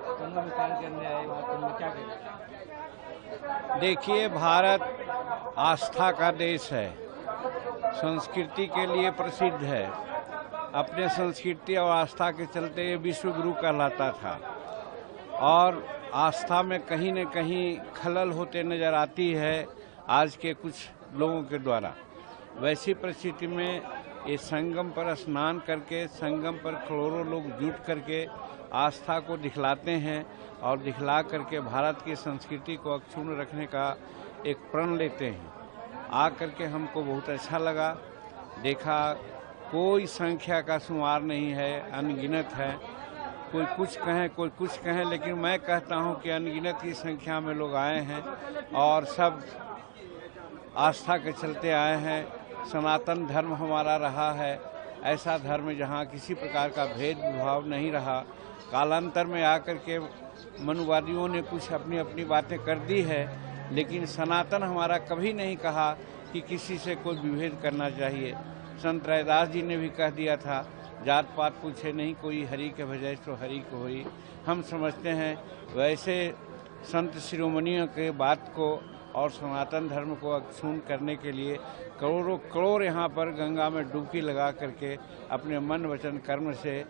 कुंभ में कार्य करने आए, वहाँ कुंभ में क्या करें? देखिए, भारत आस्था का देश है, संस्कृति के लिए प्रसिद्ध है। अपने संस्कृति और आस्था के चलते ये विश्व गुरु कहलाता था और आस्था में कहीं न कहीं खलल होते नजर आती है आज के कुछ लोगों के द्वारा। वैसी परिस्थिति में ये संगम पर स्नान करके, संगम पर करोड़ों लोग जुट करके आस्था को दिखलाते हैं और दिखला करके भारत की संस्कृति को अक्षुण्ण रखने का एक प्रण लेते हैं। आ करके हमको बहुत अच्छा लगा। देखा कोई संख्या का शुमार नहीं है, अनगिनत है। कोई कुछ कहें, कोई कुछ कहें, लेकिन मैं कहता हूं कि अनगिनत की संख्या में लोग आए हैं और सब आस्था के चलते आए हैं। सनातन धर्म हमारा रहा है ऐसा धर्म जहां किसी प्रकार का भेदभाव नहीं रहा। कालांतर में आकर के मनुवादियों ने कुछ अपनी अपनी बातें कर दी है, लेकिन सनातन हमारा कभी नहीं कहा कि किसी से कोई विभेद करना चाहिए। संत रैदास जी ने भी कह दिया था, जात पात पूछे नहीं कोई, हरि के भजै सो हरि को होई। हम समझते हैं वैसे संत शिरोमणियों के बात को और सनातन धर्म को अक्षुण्ण करने के लिए करोड़ों करोड़ यहाँ पर गंगा में डुबकी लगा करके अपने मन वचन कर्म से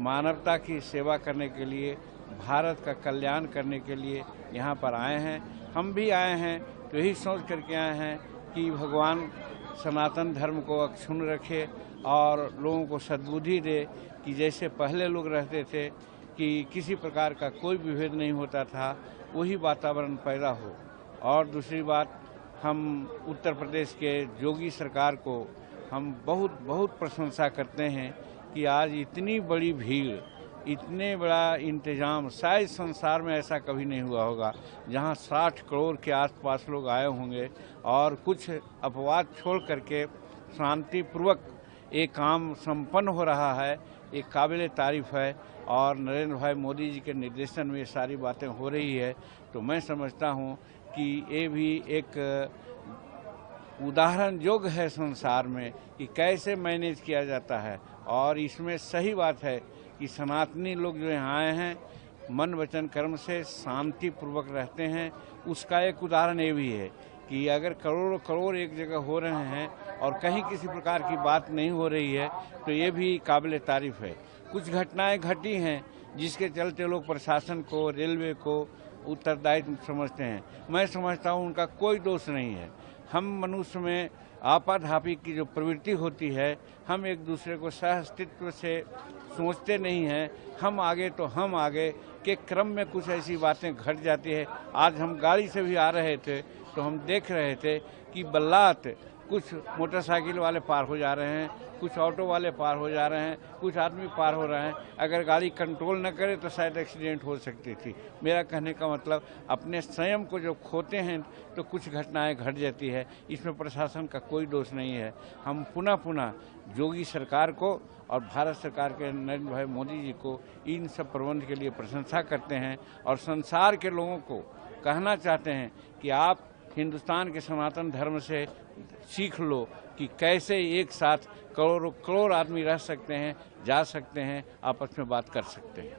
मानवता की सेवा करने के लिए, भारत का कल्याण करने के लिए यहाँ पर आए हैं। हम भी आए हैं तो यही सोच करके आए हैं कि भगवान सनातन धर्म को अक्षुण्ण रखे और लोगों को सद्बुद्धि दे कि जैसे पहले लोग रहते थे कि किसी प्रकार का कोई विभेद नहीं होता था, वही वातावरण पैदा हो। और दूसरी बात, हम उत्तर प्रदेश के योगी सरकार को हम बहुत बहुत प्रशंसा करते हैं कि आज इतनी बड़ी भीड़, इतने बड़ा इंतजाम शायद संसार में ऐसा कभी नहीं हुआ होगा, जहां 60 करोड़ के आसपास लोग आए होंगे और कुछ अपवाद छोड़ करके शांतिपूर्वक एक काम संपन्न हो रहा है। एक काबिल तारीफ है और नरेंद्र भाई मोदी जी के निर्देशन में ये सारी बातें हो रही है। तो मैं समझता हूँ कि ये भी एक उदाहरण योग्य है संसार में कि कैसे मैनेज किया जाता है। और इसमें सही बात है कि सनातनी लोग जो यहाँ आए हैं मन वचन कर्म से शांति पूर्वक रहते हैं। उसका एक उदाहरण ये भी है कि अगर करोड़ों करोड़ एक जगह हो रहे हैं और कहीं किसी प्रकार की बात नहीं हो रही है तो ये भी काबिल तारीफ है। कुछ घटनाएं घटी हैं जिसके चलते लोग प्रशासन को, रेलवे को उत्तरदायित्व समझते हैं। मैं समझता हूँ उनका कोई दोष नहीं है। हम मनुष्य में आपाधापी की जो प्रवृत्ति होती है, हम एक दूसरे को सह अस्तित्व से सोचते नहीं हैं। हम आगे तो हम आगे के क्रम में कुछ ऐसी बातें घट जाती है। आज हम गाड़ी से भी आ रहे थे तो हम देख रहे थे कि बल्लात कुछ मोटरसाइकिल वाले पार हो जा रहे हैं, कुछ ऑटो वाले पार हो जा रहे हैं, कुछ आदमी पार हो रहे हैं। अगर गाड़ी कंट्रोल न करे तो शायद एक्सीडेंट हो सकती थी। मेरा कहने का मतलब, अपने संयम को जब खोते हैं तो कुछ घटनाएं घट जाती है। इसमें प्रशासन का कोई दोष नहीं है। हम पुनः योगी सरकार को और भारत सरकार के नरेंद्र भाई मोदी जी को इन सब प्रबंध के लिए प्रशंसा करते हैं और संसार के लोगों को कहना चाहते हैं कि आप हिंदुस्तान के सनातन धर्म से सीख लो कि कैसे एक साथ करोड़ों करोड़ आदमी रह सकते हैं, जा सकते हैं, आपस में बात कर सकते हैं।